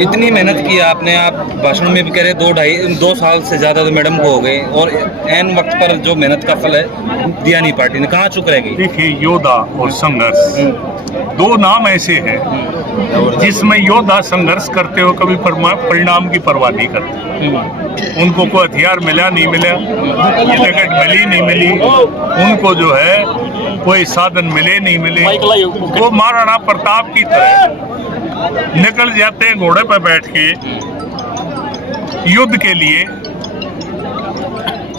इतनी मेहनत की आपने, आप भाषण में भी कह रहे 2 साल से ज़्यादा तो मैडम को हो गए, और एन वक्त पर जो मेहनत का फल है दिया नहीं पार्टी ने, कहाँ चुक रहेगी? देखिए, योद्धा और संघर्ष दो नाम ऐसे हैं जिसमें योद्धा संघर्ष करते हो कभी परिणाम की परवाह नहीं करते। उनको कोई हथियार मिला नहीं मिला, ये टिकट मिली नहीं मिली, उनको जो है कोई साधन मिले नहीं मिले, वो महाराणा प्रताप की तरह निकल जाते हैं घोड़े पर बैठ के युद्ध के लिए,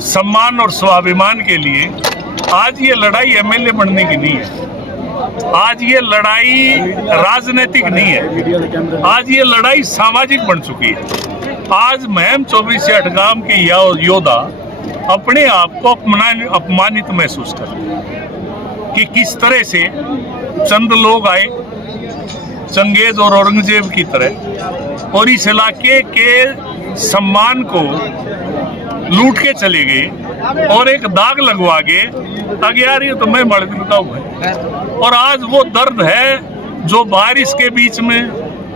सम्मान और स्वाभिमान के लिए। आज ये लड़ाई एमएलए बनने की नहीं है, आज ये लड़ाई राजनीतिक नहीं है, आज ये लड़ाई सामाजिक बन चुकी है। आज महम 24 से अठगाम के योद्धा अपने आप को अपमानित महसूस करते हैं कि किस तरह से चंद लोग आए चंगेज और औरंगजेब की तरह और इस इलाके के सम्मान को लूट के चले गए और एक दाग लगवा के आगे यार ये तो मैं मर देता हूँ। और आज वो दर्द है जो बारिश के बीच में,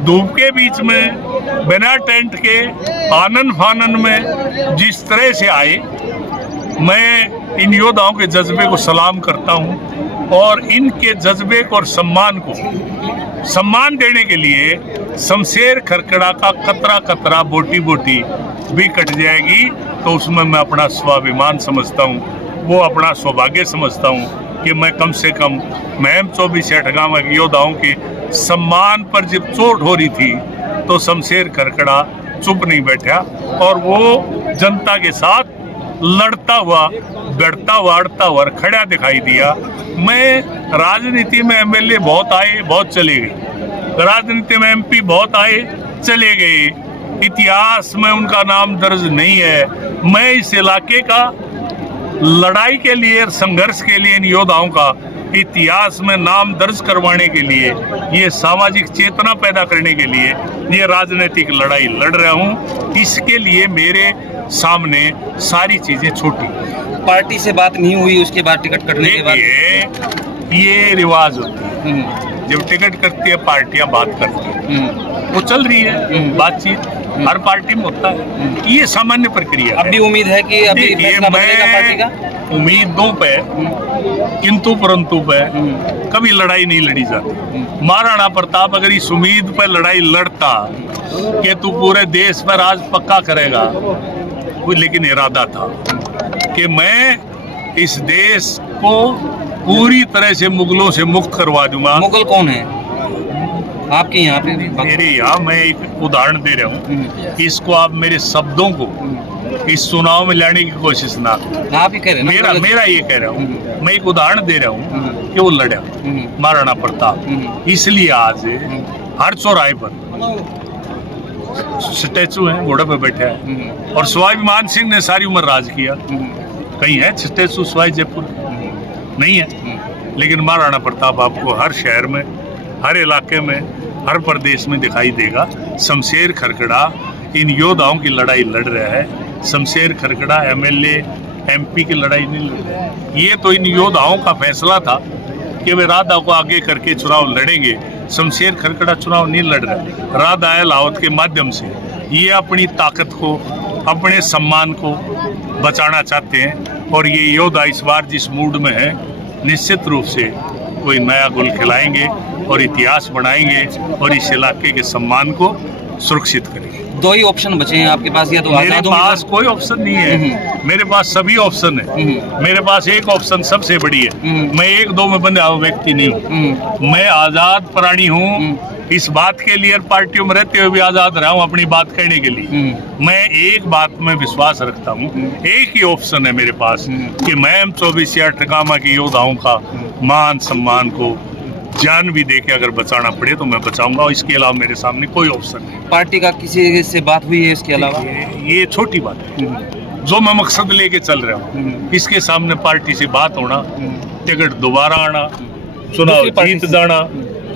धूप के बीच में, बिना टेंट के, आनन फानन में जिस तरह से आए। मैं इन योद्धाओं के जज्बे को सलाम करता हूँ और इनके जज्बे को और सम्मान को सम्मान देने के लिए शमशेर खरकड़ा का कतरा कतरा, बोटी बोटी भी कट जाएगी तो उसमें मैं अपना स्वाभिमान समझता हूँ, वो अपना सौभाग्य समझता हूँ कि मैं कम से कम महम 24 से अठगाम के योद्धाओं के सम्मान पर जब चोट हो रही थी तो शमशेर खरकड़ा चुप नहीं बैठा और वो जनता के साथ लड़ता हुआ, गड़ता हुआ, अड़ता हुआ खड़ा दिखाई दिया। मैं राजनीति में एमएलए बहुत आए, बहुत चले गए, राजनीति में एमपी बहुत आए, चले गए, इतिहास में उनका नाम दर्ज नहीं है। मैं इस इलाके का लड़ाई के लिए, संघर्ष के लिए, इन योद्धाओं का इतिहास में नाम दर्ज करवाने के लिए, ये सामाजिक चेतना पैदा करने के लिए ये राजनीतिक लड़ाई लड़ रहा हूँ। इसके लिए मेरे सामने सारी चीजें छोटी। पार्टी से बात नहीं हुई उसके बाद, टिकट कटने के बाद? ये रिवाज होती है, जब टिकट करती है पार्टियां बात करती है, वो चल रही है बातचीत, हर पार्टी में होता है, ये सामान्य प्रक्रिया। अब भी उम्मीद है कि अभी फैसला बनेगा पार्टी का? उम्मीदों पे, किंतु परंतु पे कभी लड़ाई नहीं लड़ी जाती। महाराणा प्रताप अगर इस उम्मीद पर लड़ाई लड़ता कि तू पूरे देश पर राज पक्का करेगा, लेकिन इरादा था कि मैं इस देश को पूरी तरह से मुगलों से मुक्त करवा दूंगा। मुगल कौन है आपके यहाँ पे? मेरे यहाँ, मैं एक उदाहरण दे रहा हूँ, इसको आप मेरे शब्दों को इस चुनाव में लाने की कोशिश ना करें। आप ही कह रहे हैं, मेरा ये कह रहा हूँ, मैं एक उदाहरण दे रहा हूँ कि वो लड़ा महाराणा प्रताप। इसलिए आज हर चौराहे पर स्टैचू है, घोड़े पे बैठा है। और स्वाभिमान सिंह ने सारी उम्र राज किया, कहीं है स्टैचू सवाई जयपुर? नहीं है। लेकिन महाराणा प्रताप आपको हर शहर में, हर इलाके में, हर प्रदेश में दिखाई देगा। शमशेर खरकड़ा इन योद्धाओं की लड़ाई लड़ रहा है। शमशेर खरकड़ा एमएलए एमपी की लड़ाई नहीं लड़ रहा है। ये तो इन योद्धाओं का फैसला था कि वे राधा को आगे करके चुनाव लड़ेंगे। शमशेर खरकड़ा चुनाव नहीं लड़ रहा, राधा लाहौत के माध्यम से ये अपनी ताकत को, अपने सम्मान को बचाना चाहते हैं। और ये योद्धा इस बार जिस मूड में है, निश्चित रूप से कोई नया गुल खिलाएंगे और इतिहास बनाएंगे और इस इलाके के सम्मान को सुरक्षित करेंगे। दो ही ऑप्शन बचे हैं आपके पास, या तो मेरे पास कोई ऑप्शन नहीं है, मेरे पास सभी ऑप्शन है। मेरे पास एक ऑप्शन सबसे बड़ी है, मैं एक दो में बंधा हुआ व्यक्ति नहीं हूँ। मैं आजाद प्राणी हूँ। इस बात के लिए पार्टियों में रहते हुए भी आजाद रहा हूँ अपनी बात कहने के लिए। मैं एक बात में विश्वास रखता हूँ, एक ही ऑप्शन है मेरे पास कि महम 24 या अठगामा के योद्धाओं का मान सम्मान को जान भी दे के अगर बचाना पड़े तो मैं बचाऊंगा। और इसके अलावा मेरे सामने कोई ऑप्शन नहीं। पार्टी का किसी से बात हुई है इसके अलावा? ये छोटी बात है, जो मैं मकसद लेके चल रहा हूँ, इसके सामने पार्टी से बात होना, टिकट दोबारा आना, चुनाव जीत जाना,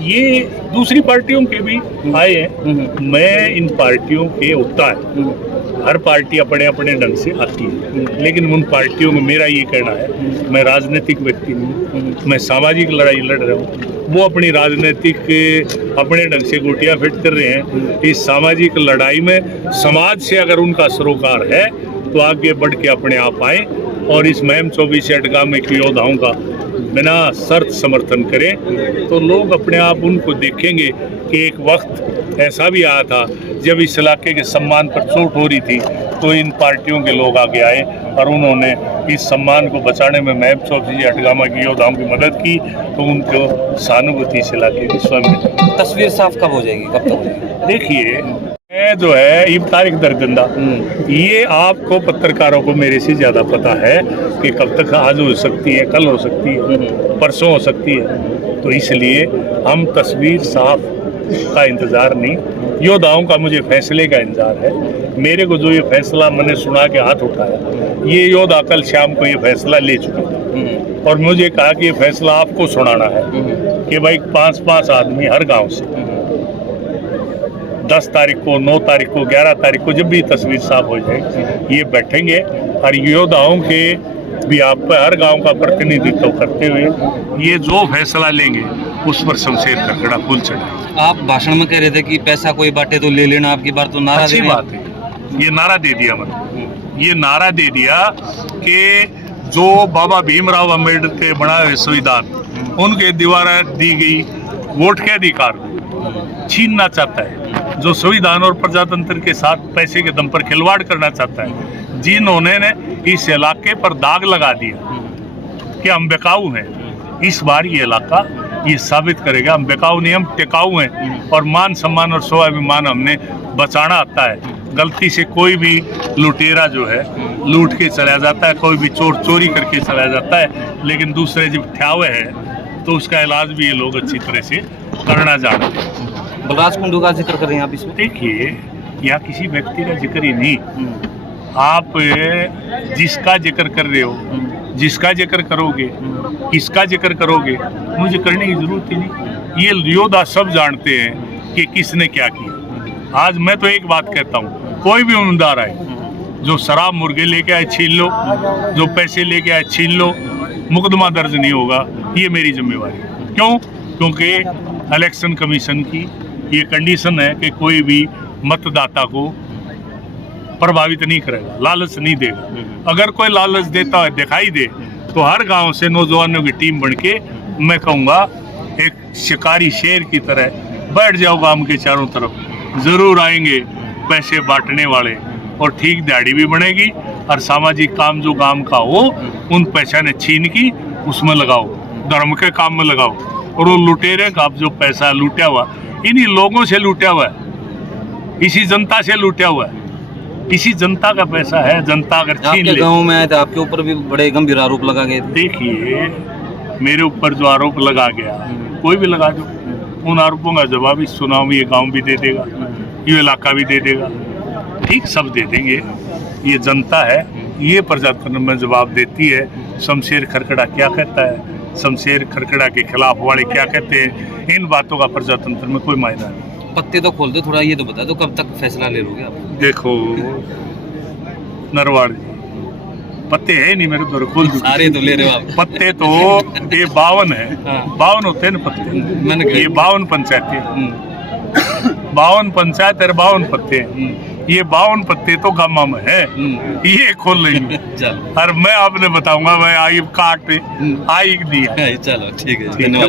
ये दूसरी पार्टियों के भी आए हैं। मैं इन पार्टियों के होता है हर पार्टी अपने अपने ढंग से आती है, लेकिन उन पार्टियों में मेरा ये कहना है, मैं राजनीतिक व्यक्ति नहीं, मैं सामाजिक लड़ाई लड़ रहा हूँ। वो अपनी राजनीतिक अपने ढंग से गोटियां फिट कर रहे हैं। इस सामाजिक लड़ाई में समाज से अगर उनका सरोकार है तो आगे बढ़ के अपने आप आए और इस महम 24 अटगामे के योद्धाओं का बिना शर्त समर्थन करें, तो लोग अपने आप उनको देखेंगे कि एक वक्त ऐसा भी आया था जब इस इलाके के सम्मान पर चोट हो रही थी, तो इन पार्टियों के लोग आगे आए और उन्होंने इस सम्मान को बचाने में महम 24 अटगामा के योद्धाओं की मदद की, तो उनको सहानुभूति इस इलाके की स्वयं मिली। तस्वीर साफ कब हो जाएगी, कब तक हो जाएगी? देखिए, मैं जो है ये तारीख दरगंदा, ये आपको पत्रकारों को मेरे से ज़्यादा पता है कि कब तक आज हो सकती है, कल हो सकती है, परसों हो सकती है। तो इसलिए हम तस्वीर साफ का इंतज़ार नहीं, योद्धाओं का मुझे फैसले का इंतज़ार है। मेरे को जो ये फैसला मैंने सुना के हाथ उठाया, ये योद्धा कल शाम को ये फैसला ले चुके थे और मुझे कहा कि ये फैसला आपको सुनाना है कि भाई 5-5 आदमी हर गांव से 10 तारीख को, 9 तारीख को, 11 तारीख को, जब भी तस्वीर साफ हो जाए, ये बैठेंगे और योद्धाओं के भी आप पर हर गांव का प्रतिनिधित्व करते हुए ये जो फैसला लेंगे उस पर शमशेर खरखड़ा फूल चढ़ाएंगे। आप भाषण में कह रहे थे कि पैसा कोई बांटे तो ले लेना, आपकी बार तो नारा अच्छी बात है, ये नारा दे दिया मैंने, ये नारा दे दिया कि जो बाबा भीमराव अम्बेडकर के बनाए हुए संविधान, उनके द्वारा दी गई वोट के अधिकार को छीनना चाहता है, जो संविधान और प्रजातंत्र के साथ पैसे के दम पर खिलवाड़ करना चाहता है, जिन्होंने ने इस इलाके पर दाग लगा दिया कि हम बेकाऊ हैं, इस बार ये इलाका ये साबित करेगा हम बेकाऊ नहीं, हम टिकाऊ हैं और मान सम्मान और स्वाभिमान हमने बचाना आता है। गलती से कोई भी लुटेरा जो है लूट के चला जाता है, कोई भी चोर चोरी करके चला जाता है, लेकिन दूसरे जब ठ्यावे है तो उसका इलाज भी ये लोग अच्छी तरह से करना जानते हैं। बलराज कुंडू का जिक्र करें आप इसमें? देखिए, यहाँ किसी व्यक्ति का जिक्र ही नहीं, आप जिसका जिक्र कर रहे हो, जिसका जिक्र करोगे, किसका जिक्र करोगे, मुझे करने की जरूरत ही नहीं। ये योद्धा सब जानते हैं कि किसने क्या किया। आज मैं तो एक बात कहता हूँ, कोई भी उम्मीदवार आए, जो शराब मुर्गे लेके आए छीन लो, जो पैसे लेके आए छीन लो, मुकदमा दर्ज नहीं होगा, ये मेरी जिम्मेवारी। क्यों? क्योंकि इलेक्शन कमीशन की ये कंडीशन है कि कोई भी मतदाता को प्रभावित नहीं करेगा, लालच नहीं देगा। अगर कोई लालच देता है दिखाई दे तो हर गांव से नौजवानों की टीम बन के, मैं कहूँगा एक शिकारी शेर की तरह बैठ जाओ गांव के चारों तरफ, ज़रूर आएंगे पैसे बांटने वाले और ठीक दिहाड़ी भी बनेगी और सामाजिक काम जो गांव का हो उन पैसा ने छीन की उसमें लगाओ, धर्म के काम में लगाओ। और वो लुटेरे का जो पैसा लूटा हुआ इन्हीं लोगों से लूटा हुआ है, इसी जनता से लूटा हुआ है, इसी जनता का पैसा है। जनता अगर छीन ले, गाँव में आए थे आपके ऊपर भी बड़े गंभीर आरोप लगा गए थे। देखिए, मेरे ऊपर जो आरोप लगा गया, कोई भी लगा दो, उन आरोपों का जवाब इस चुनाव में ये गांव भी दे देगा, ये इलाका भी दे देगा, ठीक सब दे देंगे। ये जनता है, ये प्रजातंत्र में जवाब देती है। शमशेर खरखड़ा क्या कहता है, शमशेर खरखड़ा के खिलाफ वाले क्या कहते हैं, इन बातों का प्रजातंत्र में कोई मायना नहीं। पत्ते तो खोल दो थोड़ा, ये तो बता दो कब तक फैसला ले लोगे आप? देखो नरवाड़ जी, पत्ते है नहीं मेरे तो, खोल दो। सारे तो ले रहे हो आप। पत्ते तो ये 52 है, 52 होते हैं ना पत्ते, ये 52 पंचायतें, 52 पंचायत और 52 पत्ते, ये 52 पत्ते तो गामा में है, ये खोल लेंगे। और मैं आपने बताऊंगा, मैं आई काट आई दिया। चलो ठीक है, धन्यवाद।